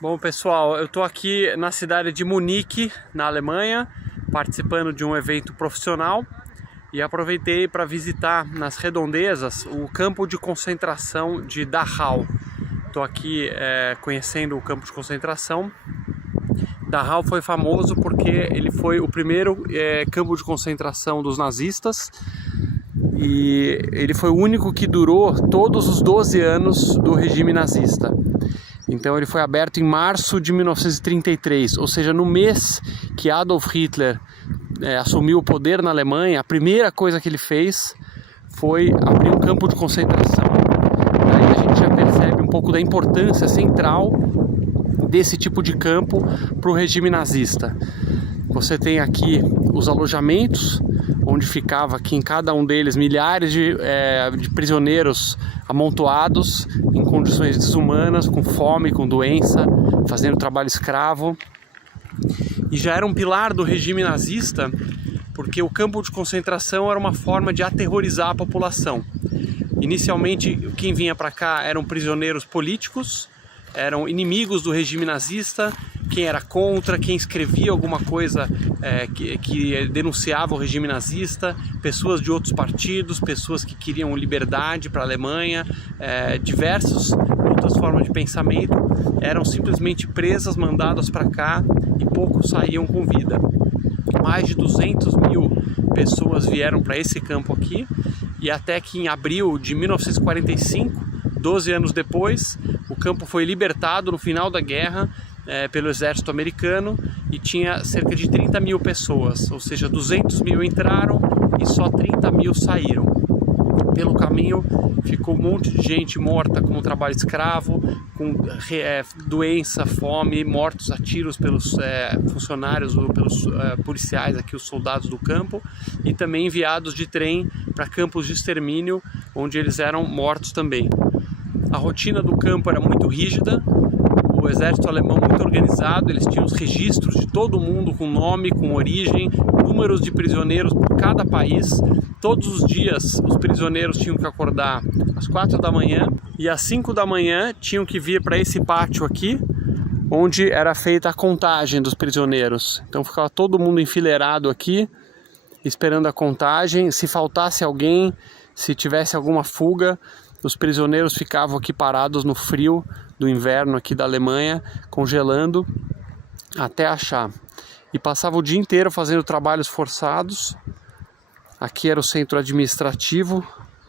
Bom, pessoal, eu estou aqui na cidade de Munique, na Alemanha, participando de um evento profissional e aproveitei para visitar nas redondezas o campo de concentração de Dachau. Estou aqui conhecendo o campo de concentração. Dachau foi famoso porque ele foi o primeiro campo de concentração dos nazistas e ele foi o único que durou todos os 12 anos do regime nazista. Então ele foi aberto em março de 1933, ou seja, no mês que Adolf Hitler assumiu o poder na Alemanha, a primeira coisa que ele fez foi abrir um campo de concentração. Daí a gente já percebe um pouco da importância central desse tipo de campo para o regime nazista. Você tem aqui os alojamentos, onde ficava aqui em cada um deles milhares de prisioneiros amontoados em condições desumanas, com fome, com doença, fazendo trabalho escravo. E já era um pilar do regime nazista, porque o campo de concentração era uma forma de aterrorizar a população. Inicialmente, quem vinha para cá eram prisioneiros políticos, eram inimigos do regime nazista, quem era contra, quem escrevia alguma coisa que denunciava o regime nazista, pessoas de outros partidos, pessoas que queriam liberdade para a Alemanha, diversas outras formas de pensamento, eram simplesmente presas, mandadas para cá e poucos saíam com vida. Mais de 200 mil pessoas vieram para esse campo aqui e até que em abril de 1945, 12 anos depois, o campo foi libertado no final da guerra pelo exército americano e tinha cerca de 30 mil pessoas, ou seja, 200 mil entraram e só 30 mil saíram. Pelo caminho ficou um monte de gente morta com trabalho escravo, com doença, fome, mortos a tiros pelos funcionários ou pelos policiais, aqui os soldados do campo, e também enviados de trem para campos de extermínio, onde eles eram mortos também. A rotina do campo era muito rígida, o exército alemão muito organizado, eles tinham os registros de todo mundo com nome, com origem, números de prisioneiros por cada país. Todos os dias os prisioneiros tinham que acordar às 4 da manhã e às 5 da manhã tinham que vir para esse pátio aqui, onde era feita a contagem dos prisioneiros. Então ficava todo mundo enfileirado aqui, esperando a contagem. Se faltasse alguém, se tivesse alguma fuga, os prisioneiros ficavam aqui parados no frio do inverno aqui da Alemanha, congelando até achar. E passava o dia inteiro fazendo trabalhos forçados. Aqui era o centro administrativo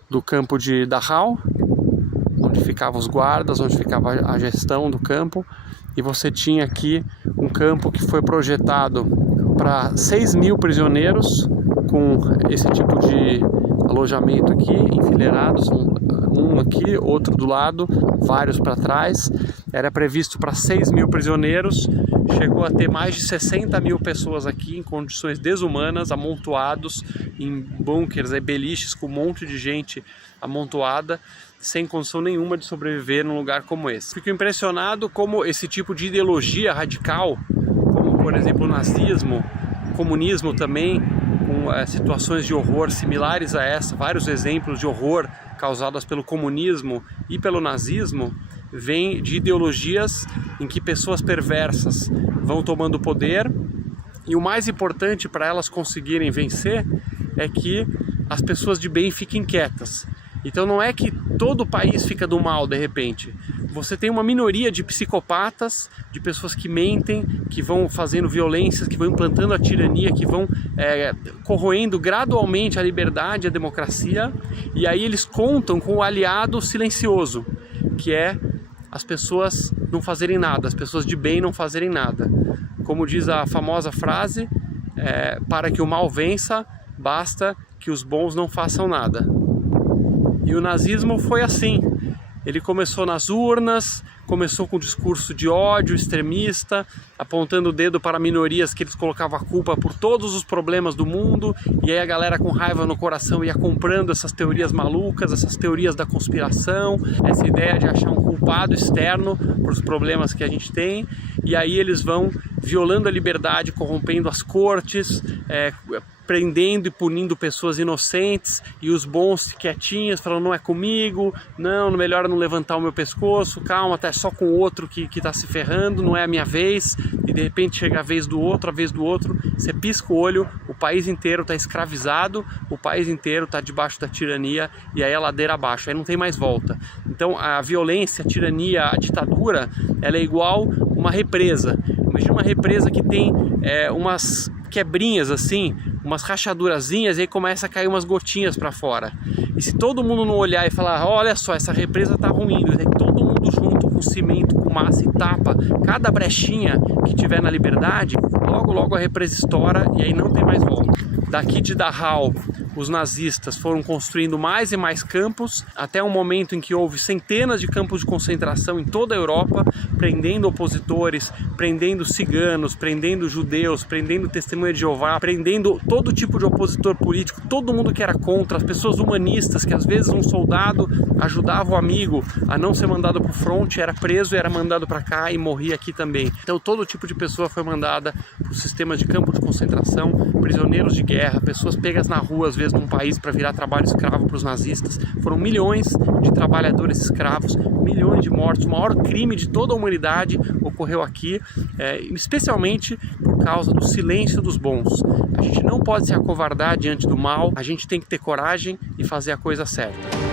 do campo de Dachau, onde ficavam os guardas, onde ficava a gestão do campo. E você tinha aqui um campo que foi projetado para 6 mil prisioneiros, com esse tipo de alojamento aqui, enfileirados, um aqui, outro do lado, vários para trás. Era previsto para 6 mil prisioneiros, chegou a ter mais de 60 mil pessoas aqui em condições desumanas, amontoados em bunkers, beliches, com um monte de gente amontoada, sem condição nenhuma de sobreviver num lugar como esse. Fico impressionado como esse tipo de ideologia radical, como por exemplo o nazismo, o comunismo também, com situações de horror similares a essa, vários exemplos de horror causadas pelo comunismo e pelo nazismo, vêm de ideologias em que pessoas perversas vão tomando poder, e o mais importante para elas conseguirem vencer é que as pessoas de bem fiquem quietas. Então não é que todo o país fica do mal de repente. Você tem uma minoria de psicopatas, de pessoas que mentem, que vão fazendo violências, que vão implantando a tirania, que vão corroendo gradualmente a liberdade, a democracia, e aí eles contam com o aliado silencioso, que é as pessoas não fazerem nada, as pessoas de bem não fazerem nada. Como diz a famosa frase, para que o mal vença, basta que os bons não façam nada. E o nazismo foi assim. Ele começou nas urnas, começou com um discurso de ódio extremista, apontando o dedo para minorias que eles colocavam a culpa por todos os problemas do mundo, e aí a galera com raiva no coração ia comprando essas teorias malucas, essas teorias da conspiração, essa ideia de achar um culpado externo para os problemas que a gente tem, e aí eles vão violando a liberdade, corrompendo as cortes, prendendo e punindo pessoas inocentes, e os bons quietinhos falando, não é comigo, não, melhor não levantar o meu pescoço, calma, tá só com o outro que tá se ferrando, não é a minha vez, e de repente chega a vez do outro, você pisca o olho, o país inteiro tá escravizado, o país inteiro tá debaixo da tirania, e aí a ladeira abaixo, aí não tem mais volta. Então a violência, a tirania, a ditadura, ela é igual uma represa. Imagina uma represa que tem umas quebrinhas assim, umas rachadurazinhas, e aí começa a cair umas gotinhas para fora. E se todo mundo não olhar e falar, olha só, essa represa tá ruindo, e todo mundo junto com cimento, com massa e tapa cada brechinha que tiver na Liberdade, logo a represa estoura e aí não tem mais volta. Daqui de Dachau, os nazistas foram construindo mais e mais campos, até um momento em que houve centenas de campos de concentração em toda a Europa, prendendo opositores, prendendo ciganos, prendendo judeus, prendendo testemunha de Jeová, prendendo todo tipo de opositor político, todo mundo que era contra, as pessoas humanistas, que às vezes um soldado ajudava o amigo a não ser mandado para o fronte, era preso e era mandado para cá e morria aqui também. Então todo tipo de pessoa foi mandada para os sistemas de campo de concentração, prisioneiros de guerra, pessoas pegas na rua às vezes num país para virar trabalho escravo para os nazistas. Foram milhões de trabalhadores escravos, milhões de mortos. O maior crime de toda a humanidade ocorreu aqui, especialmente por causa do silêncio dos bons. A gente não pode se acovardar diante do mal, a gente tem que ter coragem e fazer a coisa certa.